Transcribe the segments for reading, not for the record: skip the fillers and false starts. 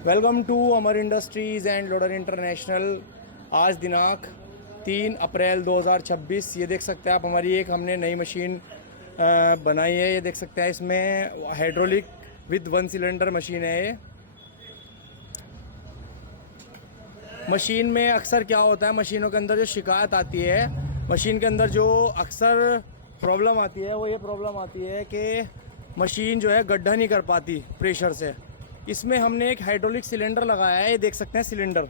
Welcome to Amar industries and loader international. आज दिनांक 3 अप्रैल 2026। ये देख सकते हैं आप, हमारी एक हमने नई मशीन बनाई है। ये देख सकते हैं, इसमें हाइड्रोलिक विद 1 सिलेंडर मशीन है। ये मशीन में अक्सर क्या होता है, मशीनों के अंदर जो शिकायत आती है, मशीन के अंदर जो अक्सर प्रॉब्लम आती है वो ये प्रॉब्लम आती है कि मशीन जो है गड्ढा नहीं कर पाती प्रेशर से। इसमें हमने एक हाइड्रोलिक सिलेंडर लगाया है। ये देख सकते हैं सिलेंडर,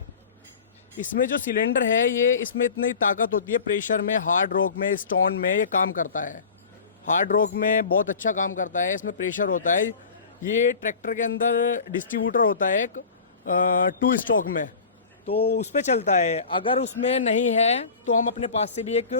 इसमें जो सिलेंडर है ये इसमें इतनी ताकत होती है प्रेशर में, हार्ड रॉक में, स्टोन में ये काम करता है। हार्ड रॉक में बहुत अच्छा काम करता है, इसमें प्रेशर होता है। ये ट्रैक्टर के अंदर डिस्ट्रीब्यूटर होता है एक 2 स्ट्रोक में, तो उस पर चलता है। अगर उसमें नहीं है तो हम अपने पास से भी एक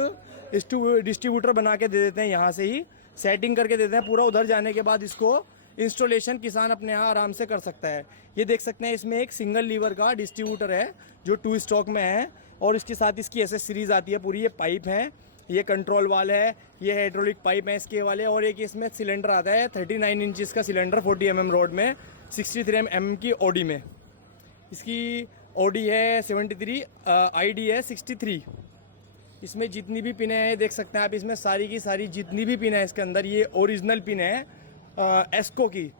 डिस्ट्रीब्यूटर बना के दे देते हैं, यहाँ से ही सेटिंग करके देते हैं पूरा। उधर जाने के बाद इसको इंस्टॉलेशन किसान अपने यहाँ आराम से कर सकता है। ये देख सकते हैं, इसमें एक सिंगल लीवर का डिस्ट्रीब्यूटर है जो 2 स्ट्रोक में है, और इसके साथ इसकी एसएस सीरीज आती है पूरी। ये पाइप है, ये कंट्रोल वाल है, ये हाइड्रोलिक पाइप है इसके वाले, और एक इसमें सिलेंडर आता है 39 इंचज़ का सिलेंडर 40 mm रोड में, 63 mm की ओडी में। इसकी ओडी है 73, आईडी है 63। इसमें जितनी भी पिनें हैं देख सकते हैं आप, इसमें सारी की सारी जितनी भी पिन है इसके अंदर ये ओरिजिनल पिन है, एस्को की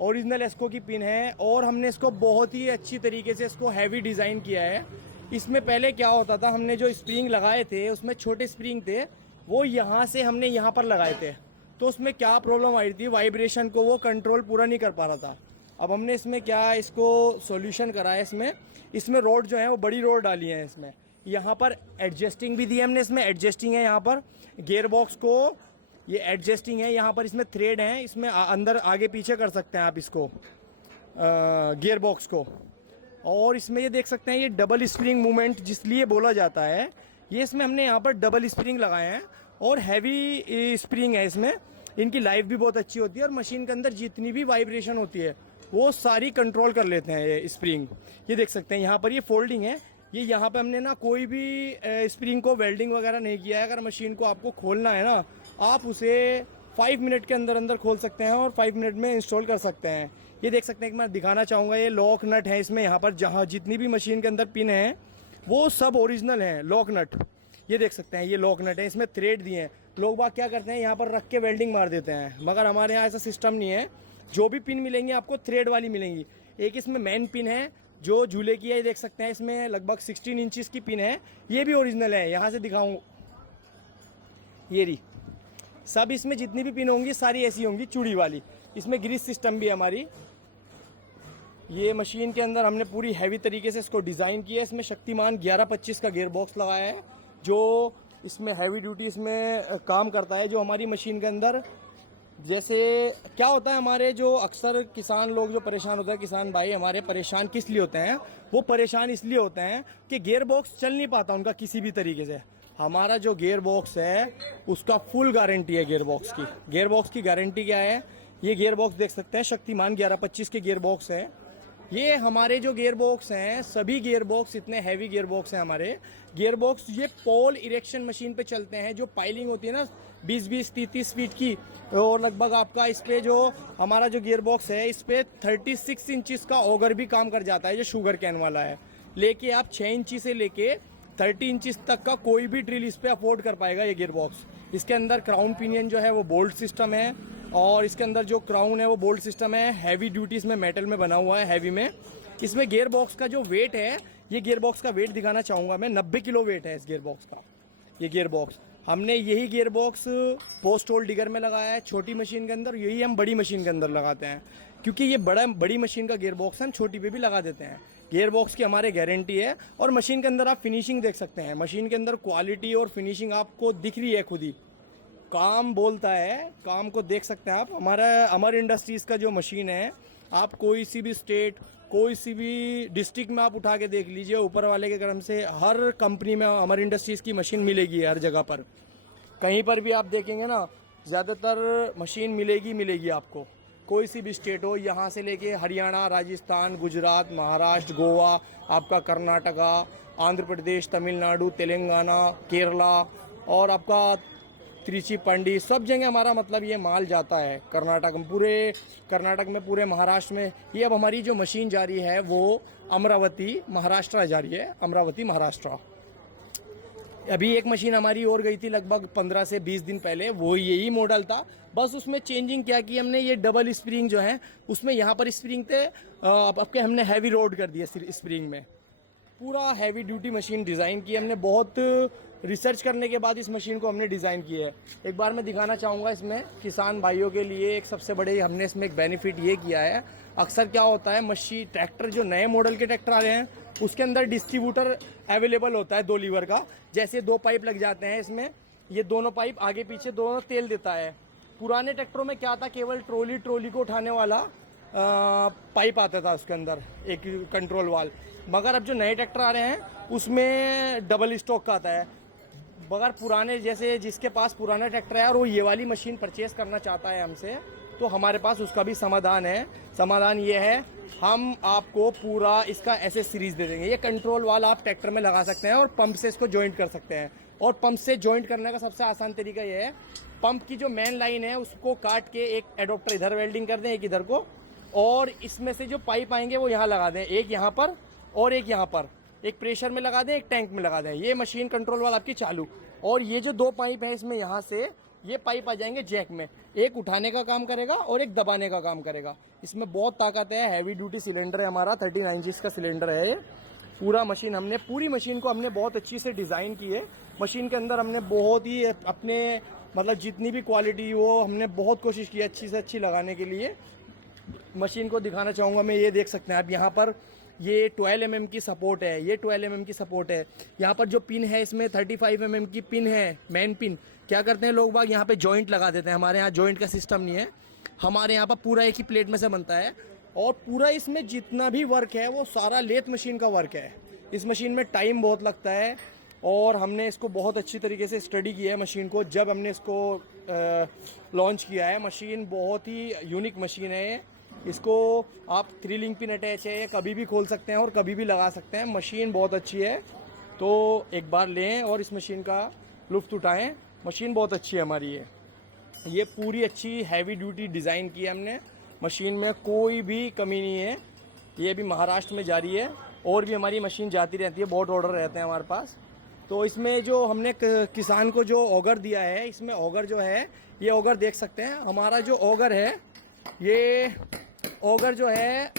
ओरिजिनल एस्को की पिन है। और हमने इसको बहुत ही अच्छी तरीके से इसको हैवी डिज़ाइन किया है। इसमें पहले क्या होता था, हमने जो स्प्रिंग लगाए थे उसमें छोटे स्प्रिंग थे, वो यहाँ से हमने यहाँ पर लगाए थे, तो उसमें क्या प्रॉब्लम आई थी, वाइब्रेशन को वो कंट्रोल पूरा नहीं कर पा रहा था। अब हमने इसमें क्या इसको सॉल्यूशन करा है, इसमें रोड जो है वो बड़ी रोड डाली है। इसमें यहाँ पर एडजस्टिंग भी दी है हमने, इसमें एडजस्टिंग है, यहाँ पर गियर बॉक्स को ये एडजस्टिंग है, यहाँ पर इसमें थ्रेड है, इसमें अंदर आगे पीछे कर सकते हैं आप इसको गियर बॉक्स को। और इसमें ये देख सकते हैं, ये डबल स्प्रिंग मूवमेंट जिसलिए बोला जाता है, ये इसमें हमने यहाँ पर डबल स्प्रिंग लगाए हैं और हैवी स्प्रिंग है इसमें। इनकी लाइफ भी बहुत अच्छी होती है, और मशीन के अंदर जितनी भी वाइब्रेशन होती है वो सारी कंट्रोल कर लेते हैं ये स्प्रिंग। ये देख सकते हैं यहाँ पर ये फोल्डिंग है, ये यहाँ पे हमने ना कोई भी स्प्रिंग को वेल्डिंग वगैरह नहीं किया है। अगर मशीन को आपको खोलना है ना, आप उसे 5 मिनट के अंदर अंदर खोल सकते हैं और 5 मिनट में इंस्टॉल कर सकते हैं। ये देख सकते हैं कि मैं दिखाना चाहूँगा, ये लॉक नट है इसमें, यहाँ पर जहाँ जितनी भी मशीन के अंदर पिन है वो सब ओरिजिनल हैं, लॉक नट। ये देख सकते हैं, ये लॉक नट है, इसमें थ्रेड दिए हैं। लोग बाग क्या करते हैं, यहाँ पर रख के वेल्डिंग मार देते हैं, मगर हमारे यहाँ ऐसा सिस्टम नहीं है। जो भी पिन मिलेंगी आपको थ्रेड वाली मिलेंगी। एक इसमें मेन पिन है जो झूले की है, ये देख सकते हैं, इसमें लगभग 16 इंचज़ की पिन है, ये भी ओरिजिनल है। यहाँ से दिखाऊँ, ये रही, सब इसमें जितनी भी पिन होंगी सारी ऐसी होंगी चूड़ी वाली। इसमें ग्रीस सिस्टम भी है हमारी। ये मशीन के अंदर हमने पूरी हैवी तरीके से इसको डिज़ाइन किया है। इसमें शक्तिमान 1125 का गियर बॉक्स लगाया है, जो इसमें हैवी ड्यूटी इसमें काम करता है। जो हमारी मशीन के अंदर जैसे क्या होता है, हमारे जो अक्सर किसान लोग जो परेशान होते हैं, किसान भाई हमारे परेशान किस लिए होते हैं, वो परेशान इसलिए होते हैं कि गियर बॉक्स चल नहीं पाता उनका किसी भी तरीके से। हमारा जो गियर बॉक्स है उसका फुल गारंटी है। गियर बॉक्स की गारंटी क्या है, ये गियर बॉक्स देख सकते हैं, शक्तिमान 1125 के गियर बॉक्स है। ये हमारे जो गियर बॉक्स हैं, सभी गियर बॉक्स इतने हैवी गियर बॉक्स हैं हमारे। गियर बॉक्स ये पोल इरेक्शन मशीन पे चलते हैं, जो पाइलिंग होती है ना 20-20, 30-30 फीट की, और लगभग आपका इस पे जो हमारा जो गियर बॉक्स है इस पे 36 इंचज़ का ऑगर भी काम कर जाता है, जो शुगर कैन वाला है। लेके आप 6 इंची से लेके 30 इंचज़ तक का कोई भी ड्रिल इस पे अफोर्ड कर पाएगा ये गियर बॉक्स। इसके अंदर क्राउन पिनियन जो है वो बोल्ट सिस्टम है, और इसके अंदर जो क्राउन है वो बोल्ट सिस्टम है। हैवी ड्यूटी इसमें मेटल में बना हुआ है, हैवी में। इसमें गियर बॉक्स का जो वेट है, ये गियर बॉक्स का वेट दिखाना चाहूँगा मैं, 90 किलो वेट है इस गियर बॉक्स का। ये गियर बॉक्स हमने यही gear box post hole digger में लगाया है छोटी मशीन के अंदर, यही हम बड़ी मशीन के अंदर लगाते हैं, क्योंकि ये बड़ी मशीन का गियर बॉक्स हम छोटी पे भी लगा देते हैं। गियर बॉक्स की हमारे गारंटी है। और मशीन के अंदर आप फिनिशिंग देख सकते हैं, मशीन के अंदर क्वालिटी और फिनिशिंग आपको दिख रही है खुद ही, काम बोलता है, काम को देख सकते हैं आप। हमारा अमर इंडस्ट्रीज़ का जो मशीन है, आप कोई सी भी स्टेट, कोई सी भी डिस्ट्रिक्ट में आप उठा के देख लीजिए, ऊपर वाले के कर्म से हर कंपनी में अमर इंडस्ट्रीज़ की मशीन मिलेगी हर जगह पर। कहीं पर भी आप देखेंगे ना, ज़्यादातर मशीन मिलेगी आपको, कोई सी भी स्टेट हो, यहाँ से लेके हरियाणा, राजस्थान, गुजरात, महाराष्ट्र, गोवा, आपका कर्नाटका, आंध्र प्रदेश, तमिलनाडु, तेलंगाना, केरला, और आपका त्रिचीपंडी, सब जगह हमारा मतलब ये माल जाता है कर्नाटक में, पूरे कर्नाटक में, पूरे महाराष्ट्र में। ये अब हमारी जो मशीन जा रही है वो अमरावती महाराष्ट्र जा रही है, अमरावती महाराष्ट्र। अभी एक मशीन हमारी और गई थी लगभग 15 से 20 दिन पहले, वो यही मॉडल था, बस उसमें चेंजिंग क्या की हमने, ये डबल स्प्रिंग जो है उसमें यहाँ पर स्प्रिंग थे, आपके हमने हैवी लोड कर दिया स्प्रिंग में। पूरा हैवी ड्यूटी मशीन डिज़ाइन की हमने, बहुत रिसर्च करने के बाद इस मशीन को हमने डिज़ाइन की है। एक बार मैं दिखाना चाहूँगा इसमें किसान भाइयों के लिए एक सबसे बड़े हमने इसमें एक बेनिफिट ये किया है। अक्सर क्या होता है, मशीन ट्रैक्टर जो नए मॉडल के ट्रैक्टर आ रहे हैं उसके अंदर डिस्ट्रीब्यूटर अवेलेबल होता है 2 लीवर का, जैसे 2 पाइप लग जाते हैं इसमें, ये दोनों पाइप आगे पीछे दोनों तेल देता है। पुराने ट्रैक्टरों में क्या था, केवल ट्रॉली को उठाने वाला पाइप आता था उसके अंदर, एक कंट्रोल वाल। मगर अब जो नए ट्रैक्टर आ रहे हैं उसमें डबल स्टॉक का आता है। मगर पुराने जैसे जिसके पास पुराना ट्रैक्टर है और वो ये वाली मशीन परचेस करना चाहता है हमसे, तो हमारे पास उसका भी समाधान है। समाधान ये है, हम आपको पूरा इसका एसेसरीज दे देंगे। ये कंट्रोल वाल आप ट्रैक्टर में लगा सकते हैं और पंप से इसको जॉइंट कर सकते हैं। और पंप से जॉइंट करने का सबसे आसान तरीका ये है, पंप की जो मेन लाइन है उसको काट के एक एडोप्टर इधर वेल्डिंग कर दें, एक इधर को, और इसमें से जो पाइप आएंगे वो यहाँ लगा दें, एक यहाँ पर और एक यहाँ पर, एक प्रेशर में लगा दें, एक टैंक में लगा दें। ये मशीन कंट्रोल वाला आपकी चालू। और ये जो 2 पाइप है इसमें, यहाँ से ये पाइप आ जाएंगे जैक में, एक उठाने का काम करेगा और एक दबाने का काम करेगा। इसमें बहुत ताकत है, हैवी ड्यूटी सिलेंडर है हमारा, 39 इंच का सिलेंडर है ये। पूरा मशीन हमने, पूरी मशीन को हमने बहुत अच्छी से डिज़ाइन की है। मशीन के अंदर हमने बहुत ही अपने मतलब जितनी भी क्वालिटी वो हमने बहुत कोशिश की अच्छी से अच्छी लगाने के लिए। मशीन को दिखाना चाहूँगा मैं, ये देख सकते हैं आप, यहाँ पर ये 12 mm की सपोर्ट है, ये 12 mm की सपोर्ट है। यहाँ पर जो पिन है इसमें 35 mm की पिन है, मेन पिन। क्या करते हैं लोग बाग, यहाँ पे जॉइंट लगा देते हैं। हमारे यहाँ जॉइंट का सिस्टम नहीं है, हमारे यहाँ पर पूरा एक ही प्लेट में से बनता है। और पूरा इसमें जितना भी वर्क है वो सारा लेथ मशीन का वर्क है। इस मशीन में टाइम बहुत लगता है और हमने इसको बहुत अच्छी तरीके से स्टडी किया है मशीन को। जब हमने इसको लॉन्च किया है, मशीन बहुत ही यूनिक मशीन है। इसको आप 3 लिंक पिन अटैच है, कभी भी खोल सकते हैं और कभी भी लगा सकते हैं। मशीन बहुत अच्छी है, तो एक बार लें और इस मशीन का लुत्फ़ उठाएं। मशीन बहुत अच्छी है हमारी। ये पूरी अच्छी हैवी ड्यूटी डिज़ाइन की है हमने, मशीन में कोई भी कमी नहीं है। ये भी महाराष्ट्र में जारी है और भी हमारी मशीन जाती रहती है, बहुत ऑर्डर रहते हैं हमारे पास। तो इसमें जो हमने किसान को जो ऑगर दिया है, इसमें ऑगर जो है, ये ऑगर देख सकते हैं। हमारा जो ऑगर है, ये ऑगर जो है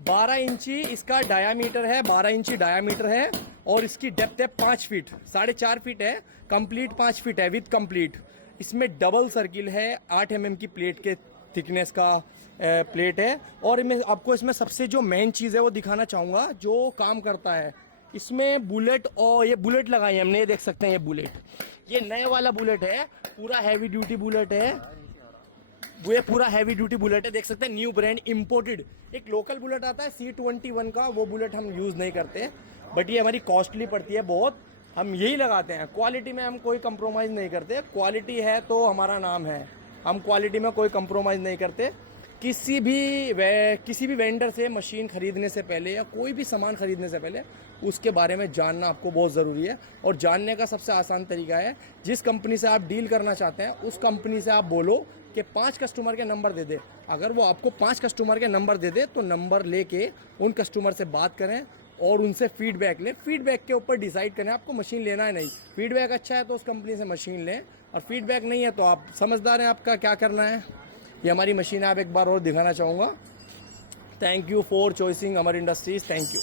12 इंची इसका डायामीटर है, 12 इंची डायामीटर है और इसकी डेप्थ है 5 फीट, 4.5 फीट है, कंप्लीट 5 फीट है विद कंप्लीट। इसमें डबल सर्किल है, 8 mm की प्लेट के थिकनेस का प्लेट है। और मैं आपको इसमें सबसे जो मेन चीज़ है वो दिखाना चाहूँगा जो काम करता है। इसमें बुलेट, और ये बुलेट लगाई है हमने, ये देख सकते हैं, ये बुलेट, ये नए वाला बुलेट है, पूरा हैवी ड्यूटी बुलेट है। वो ये पूरा हैवी ड्यूटी बुलेट है, देख सकते हैं, न्यू ब्रांड इंपोर्टेड। एक लोकल बुलेट आता है C21 का, वो बुलेट हम यूज़ नहीं करते, बट ये हमारी कॉस्टली पड़ती है बहुत, हम यही लगाते हैं। क्वालिटी में हम कोई कंप्रोमाइज़ नहीं करते, क्वालिटी है तो हमारा नाम है, हम क्वालिटी में कोई कंप्रोमाइज़ नहीं करते। किसी भी वेंडर से मशीन खरीदने से पहले या कोई भी सामान खरीदने से पहले उसके बारे में जानना आपको बहुत ज़रूरी है। और जानने का सबसे आसान तरीका है, जिस कंपनी से आप डील करना चाहते हैं उस कंपनी से आप बोलो कि 5 कस्टमर के नंबर दे दे। अगर वो आपको 5 कस्टमर के नंबर दे दे तो नंबर लेके उन कस्टमर से बात करें और उनसे फीडबैक लें। फीडबैक के ऊपर डिसाइड करें आपको मशीन लेना है नहीं। फीडबैक अच्छा है तो उस कंपनी से मशीन लें, और फीडबैक नहीं है तो आप समझदार हैं आपका क्या करना है। ये हमारी मशीन है, आप एक बार और दिखाना चाहूँगा। Thank you for choosing Amar industries, thank you.